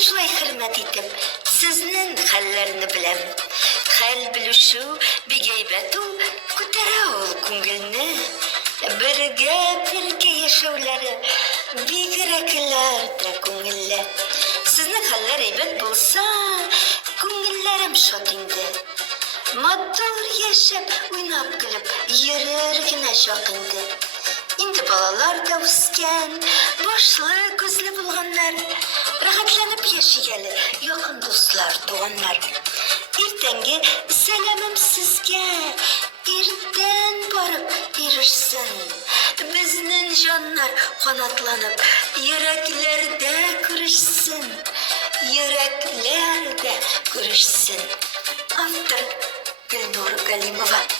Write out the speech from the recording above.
шулай хөрмәт итеп, сезнең хәлләрне беләм. Хәл белүше бик әйбәт ул, күтәрә ул күңелне. Бергә яшәүләре бигрәкләр дә күңелле. Сезнең хәлләр әйбәт булса, күңелләрем шат инде. Матур яшәп, уйнап көлеп, йөрер генә чак инде. Инде балалар да үскән, башлы күзле булганнар. Рәхәтләнеп яшигәле, якын дуслар, туганнар. Иртәнге сәламем сезгә иртән барып ирешсен. Безнең җаннар канатланып, йөрәкләрдә күрешсен. Йөрәкләрдә күрешсен. Автор Гөлнур Галимова.